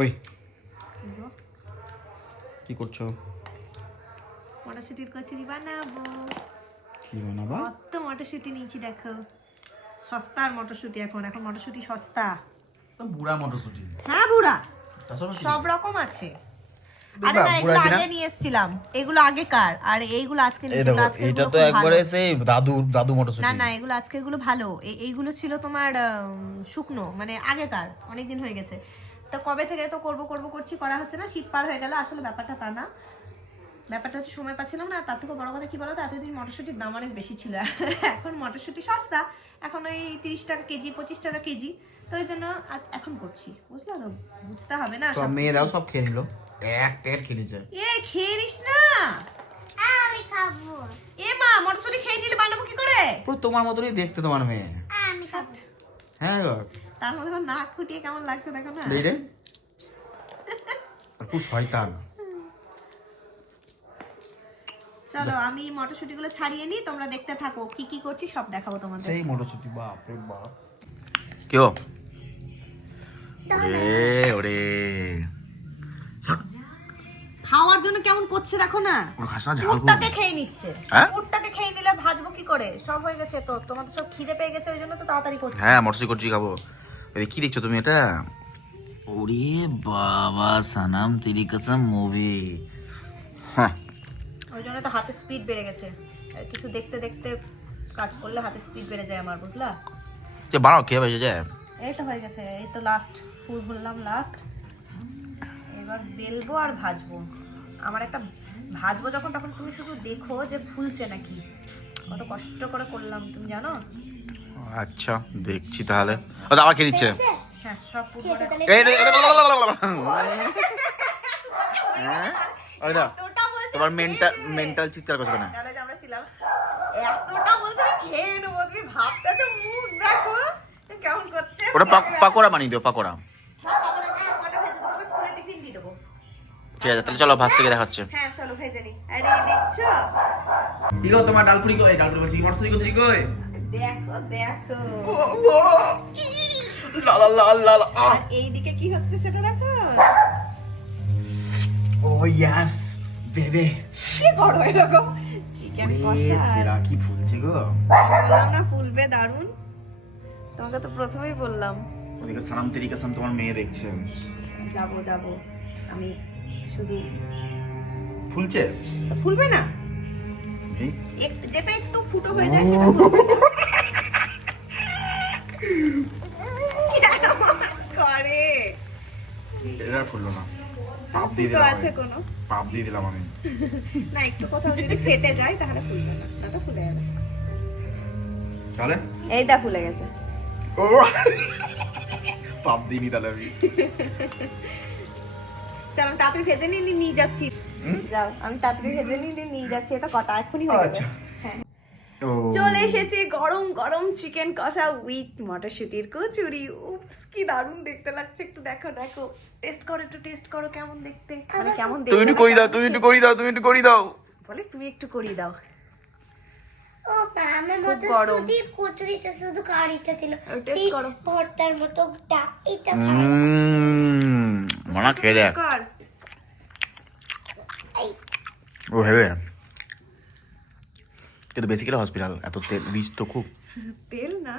ওই কি করছো? মটরশুটির কচুরি বানাবো। কি বানাবা? কত মটরশুটি নিয়েছি দেখো, সস্তার মটরশুটি। এখন মটরশুটি সস্তা। তো বুড়া মটরশুটি। হ্যাঁ বুড়া, তাছাড়া সব রকম আছে। আরে না, এগুলো আগে নিয়ে এসেছিলাম, এগুলো আগেকার, আর এইগুলো আজকে নিয়েছিলাম। আজকে এটা তো একবারে সেই দাদু মটরশুটি। না না, এগুলো আজকের গুলো ভালো। এইগুলো ছিল তোমার শুকনো, মানে আগেকার, অনেকদিন হয়ে গেছে। তো কবে থেকে তো করছি, করা হচ্ছে না। শীত পার হয়ে গেল, আসলে ব্যাপারটা তা না। ব্যাপারটা হচ্ছে সময় পাচ্ছিলাম না। তার থেকে বড় কথা কি বলতো, এতদিন মটরশুটির দাম অনেক বেশি ছিল, এখন মটরশুটি সস্তা। এখন ওই 30 টাকা কেজি, 25 টাকা কেজি। তো ওই জন্য এখন করছি, বুঝলা তো, বুঝতে হবে না। সব মেয়েরাও সব খেয়ে নিল, এক খেয়ে নিচ্ছে। খেয়ে নিস না, আমি খাবো। মা মটরশুটি খেয়ে নিলে বানাবো কি করে? পুরো তোমার মতনই দেখতে তোমার মেয়ে। আমি খাবো। হ্যাঁ গো, তার মধ্যে আমার নাক ফুটিয়ে কেমন লাগছে দেখো না। দেই রে, খুব শয়তান। চলো আমি মটরশুটি গুলো ছাড়িয়ে নিই, তোমরা দেখতে থাকো কি কি করছি, সব দেখাবো তোমাদের। সেই মটরশুটি, বাপ রে বাপ। কেউ ওরে খাওয়ার জন্য কেমন করছে দেখো না, পুরটাকে খেয়ে নিচ্ছে। পুরটাকে খেয়ে নিলে ভাজবো কি করে? সব হয়ে গেছে তো, তোমাদের সব খিদে পেয়ে গেছে, ওই জন্য তো তাড়াতাড়ি করছি। হ্যাঁ মটরশুটি করছি, খাবো। কি দেখছো তুমি এটা? ওরে বাবা, সানাম তেরি কসম মুভি। হ্যাঁ, ওই জন্য তো হাতে স্পিড বেড়ে গেছে। আর কিছু দেখতে দেখতে কাজ করলে হাতে স্পিড বেড়ে যায় আমার, বুঝলা? যে বানাও কে বেজে যায়। এই তো হয়ে গেছে, এই তো লাস্ট ফুল ভরলাম, লাস্ট। এবার বেলবো আর ভাজবো। আমার একটা ভাজবো যখন, তখন তুমি শুধু দেখো যে ফুলছে নাকি। কত কষ্ট করে করলাম তুমি জানো। আচ্ছা দেখছি তাহলে। ও আবার খেয়ে দিচ্ছে। হ্যাঁ সব ফুল ভরে তোমার মেন্টাল চিৎকার করছে না। আমরা ছিলাম এতটা বলছে খেয়ে নেবো, তুমি ভাবতেছো মুখ দেখো কেমন করছে। ওটা পাকোড়া বানিয়ে দিও, পাকোড়া। টিফিন দিয়ে দেবো। ঠিক আছে তাহলে চলো, ভাজ থেকে দেখাচ্ছে। হ্যাঁ চলো ভেজে নি। আরে দেখছো, কি গো তোমার ডালপুরি কই? ডালপুরি বলছি, মটরশুটি কচুরি কই? দেখো দেখো। লা লা লা লা লা। আর এইদিকে কি হচ্ছে সেটা দেখো। ও ইয়েস বেবি, কি বড় এরকম চিকেন কষা। সেরা কি ফুলছে গো। বললাম না ফুলবে দারুন, তোমাকে তো প্রথমেই বললাম। ওদিকে সানাম তেরি কসম তোমার মেয়ে দেখছে। যাবো আমি, শুধু ফুলছে তো ফুলবে না, এই যেটা একটু ফুটো হয়ে যায় সেটা করে। এটা ফুললো না, পাপ দিয়ে ফুটো দিলাম আছে আমি। কোনো? পাপ দিয়ে দিলাম আমি। না একটু কোথাও যদি ফেটে যায় তাহলে ফুলবে না, নাটা ফুলে যাবে। চলে এইটা ফুলে গেছে। ও পাপ দিইনি তাহলে আমি। চল আমি তাড়াতাড়ি ভেজে নিয়ে যাচ্ছি। যাও আমি তাড়াতাড়ি ভেজে নিয়ে যাচ্ছি। এটা কটা এখনই হয়ে যাবে। আচ্ছা। হ্যাঁ ও চলে এসেছে গরম গরম চিকেন কষা উইথ মটরশুটির কচুরি। উপস কি দারুণ দেখতে লাগছে, একটু দেখো টেস্ট করো, একটু টেস্ট করো কেমন দেখতে। মানে কেমন দেখতে তুমি একটু করি দাও, তুমি একটু করি দাও। বলে তুমি একটু করিয়ে দাও। ও আমার খুব মতো গরম। শুধু কচুরিটা শুধু কারিটা ছিল। টেস্ট করো। ভর্তার মতো এটা মনা খেয়ে দেখ। কর। ও হেবে কিন্তু বেসিক্যালি হসপিটাল, এত তেল রিচ তো খুব। তেল না,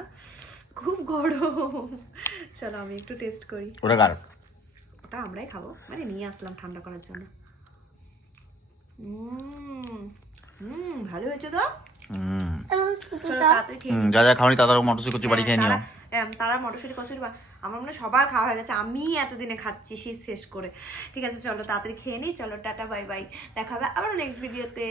খুব গরম। চলো আমি একটু টেস্ট করি। ওটা কার? ওটা আমরাই খাবো, মানে নিয়ে আসলাম ঠান্ডা করার জন্য। ভালো হয়েছে তো। চলো তাড়াতাড়ি খেয়ে নিই। যা যা খাওনি তাড়াতাড়ি মটরশুটি কচুরি বাড়ি খেয়ে নিও। তারা মটরশুঁটি কচুরি আমার মনে হয় সবার খাওয়া হয়ে গেছে, আমি এতদিনে খাচ্ছি শীত শেষ করে। ঠিক আছে চলো তাড়াতাড়ি খেয়ে নিই। চলো টাটা বাই বাই, দেখা হবে আবার নেক্সট ভিডিওতে।